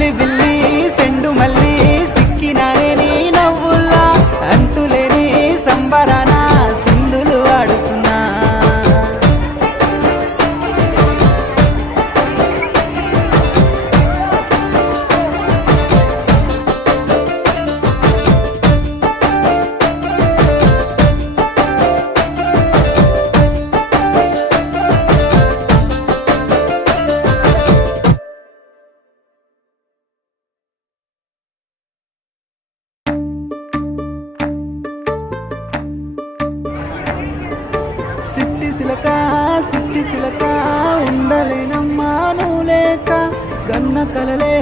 silly బిల్లి సెండు మల్లి సిక్కినానే నీ నవ్వుల్లా అంతులేని సంబరాన సింధులు ఆడుతున్నా సిట్టి సిలక ఉండలేనమ్మా నువ్వు లేక కన్న కలలే